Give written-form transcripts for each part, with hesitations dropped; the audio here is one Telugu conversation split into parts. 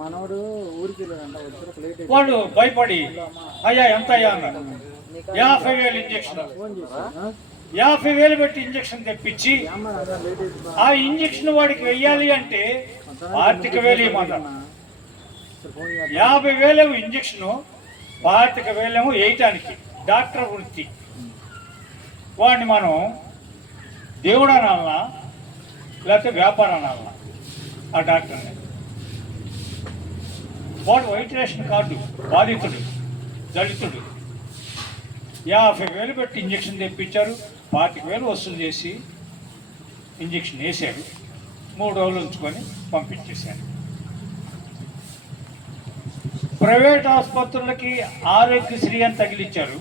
మనోడు ఊరికి వాళ్ళు భయపడి అయ్యా ఎంత అయ్యా అన్నారు. 50,000 ఇంజక్షన్, 50,000 పెట్టి ఇంజక్షన్ తెప్పించి ఆ ఇంజక్షన్ వాడికి వెయ్యాలి అంటే 25,000 ఇవ్వమన్నారు. 50,000 ఇంజక్షను, 25,000 వేయటానికి డాక్టర్ వృత్తి. వాడిని మనం దేవుడు అనాలనా లేకపోతే వ్యాపారం అనాలనా? ఆ డాక్టర్ని వాడు వైట్ రేషన్ కార్డు బాధితుడు, దళితుడు, 50,000 పెట్టి ఇంజక్షన్ తెప్పించారు, 25,000 వసూలు చేసి ఇంజక్షన్ వేసాడు, 3 రోజులు ఉంచుకొని పంపించేశారు. ప్రైవేట్ ఆసుపత్రులకి ఆరోగ్యశ్రీ అని తగిలిచ్చారు.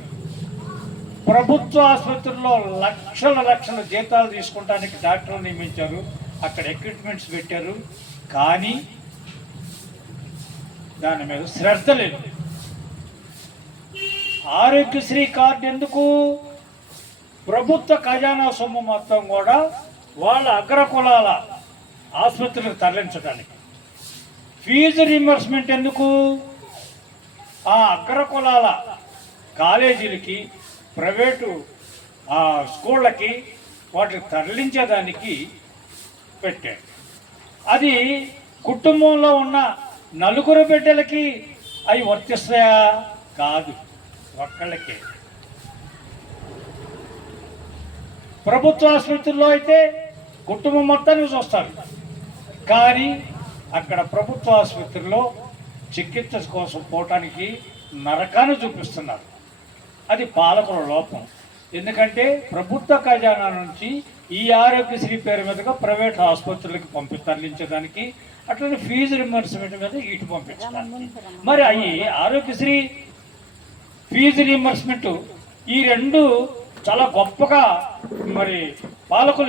ప్రభుత్వ ఆసుపత్రుల్లో లక్షల జీతాలు తీసుకుంటానికి డాక్టర్లు నియమించారు, అక్కడ ఎక్విప్మెంట్స్ పెట్టారు. కానీ దాని మీద శ్రద్ధ లేదు. ఆరోగ్యశ్రీ కార్డు ఎందుకు? ప్రభుత్వ ఖజానా సొమ్ము మొత్తం కూడా వాళ్ళ అగ్రకులాల ఆసుపత్రులకు తరలించడానికి. ఫీజు రీయింబర్స్మెంట్ ఎందుకు? ఆ అగ్రకులాల కాలేజీలకి, ప్రైవేటు స్కూళ్ళకి వాటికి తరలించేదానికి పెట్టారు. అది కుటుంబంలో ఉన్న 4 బిడ్డలకి అవి వర్తిస్తాయా? కాదు, ఒక్కళ్ళకే. ప్రభుత్వ ఆసుపత్రుల్లో అయితే కుటుంబం మొత్తానికి చూస్తారు, కానీ అక్కడ ప్రభుత్వ ఆసుపత్రిలో చికిత్స కోసం పోవటానికి నరకాన్ని చూపిస్తున్నారు. అది పాలకుల లోపం. ఎందుకంటే ప్రభుత్వ ఖజానా నుంచి ఈ ఆరోగ్యశ్రీ పేరు మీదుగా ప్రైవేట్ ఆసుపత్రులకి తరలించడానికి, అట్లనే ఫీజు రియంబర్స్మెంట్ మీద ఇటు పంపించడానికి. మరి అవి ఆరోగ్యశ్రీ, ఫీజు రియంబర్స్మెంట్, ఈ రెండు చాలా గొప్పగా మరి పాలకులు